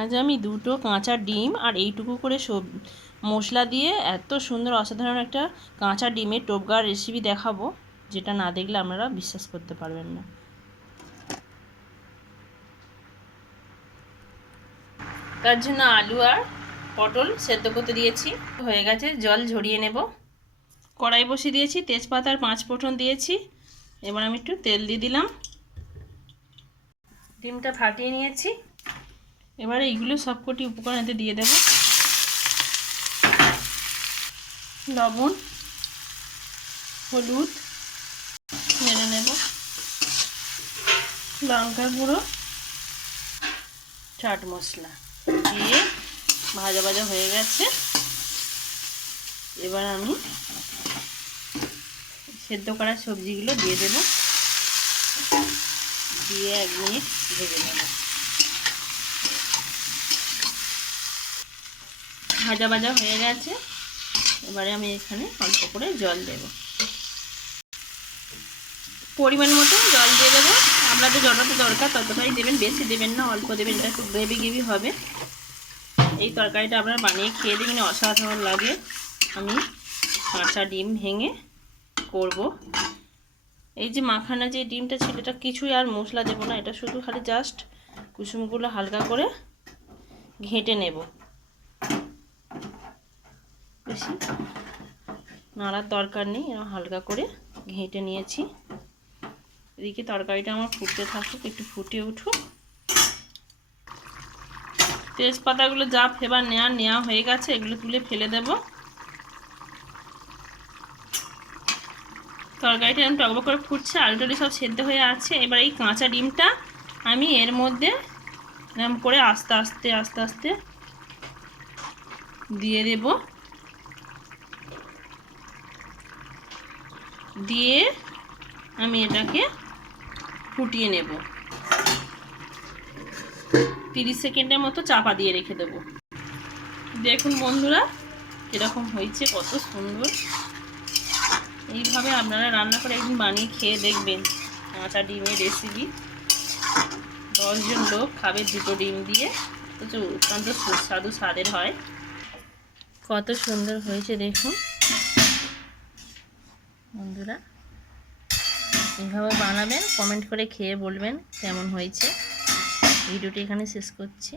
আজ আমি দুটো কাঁচা ডিম আর এইটুকু করে মশলা দিয়ে এত সুন্দর অসাধারণ একটা কাঁচা ডিমের টোপগার রেসিপি দেখাবো, যেটা না দেখলে আপনারা বিশ্বাস করতে পারবেন না। তার জন্য আলু আর পটল সেদ্ধ করতে দিয়েছি, হয়ে গেছে। জল ঝরিয়ে নেব। কড়াই বসিয়ে দিয়েছি, তেজপাতা আর 5 ফোড়ন দিয়েছি। এবার আমি একটু তেল দিয়ে দিলাম। ডিমটা ফাটিয়ে নিয়েছি। এবারে এইগুলো সবকটি উপকরণ এতে দিয়ে দেব। লবণ, হলুদ, নেড়ে নেব, লঙ্কা গুঁড়ো, চাট মশলা দিয়ে ভাজা ভাজা হয়ে গেছে। এবার আমি সেদ্ধ করা সবজিগুলো দিয়ে দেব, দিয়ে 1 মিনিট ভেজে নেব। ভাজা ভাজা হয়ে গেছে। এবারে আমি এখানে অল্প করে জল দেব, পরিমাণ মতো জল দিয়ে দেবো। আপনাদের যতটা দরকার ততটাই দেবেন, বেশি দেবেন না, অল্প দেবেন। এটা একটু গ্রেভি গ্রেভি হবে। এই তরকারিটা আপনারা বানিয়ে খেয়ে দেখুন, অসাধারণ লাগে। আমি কাঁচা ডিম ভেঙে করব। এই যে মাখানা যে ডিমটা ছিল, এটা কিছুই আর মশলা দেবো না, এটা শুধু খালি জাস্ট কুসুমগুলো হালকা করে ঘেঁটে নেব। বেশি নাড়ার দরকার নেই, এরকম হালকা করে ঘেঁটে নিয়েছি। এদিকে তরকারিটা আমার ফুটতে থাকুক, একটু ফুটে উঠুক। তেজপাতাগুলো যা ফ্লেভার নেওয়া হয়ে গেছে, এগুলো তুলে ফেলে দেব। তরকারিটা এরকম টকবক করে ফুটছে, আলুটালি সব সেদ্ধ হয়ে আছে। এবার এই কাঁচা ডিমটা আমি এর মধ্যে এরকম করে আস্তে আস্তে আস্তে আস্তে দিয়ে দেব। দিয়ে আমি এটাকে ফুটিয়ে নেব। 30 সেকেন্ডের মতো চাপা দিয়ে রেখে দেব। দেখুন বন্ধুরা এরকম হয়েছে, কত সুন্দর। এইভাবে আপনারা রান্না করে একদিন বানিয়ে খেয়ে দেখবেন। কাঁচা ডিমের রেসিপি, 10 জন লোক খাবে 2টো ডিম দিয়ে। অত্যন্ত সুস্বাদু স্বাদের হয়। কত সুন্দর হয়েছে দেখুন বন্ধুরা। এইভাবে বানাবেন, কমেন্ট করে খেয়ে বলবেন কেমন হয়েছে। ভিডিওটি এখানে শেষ করছি।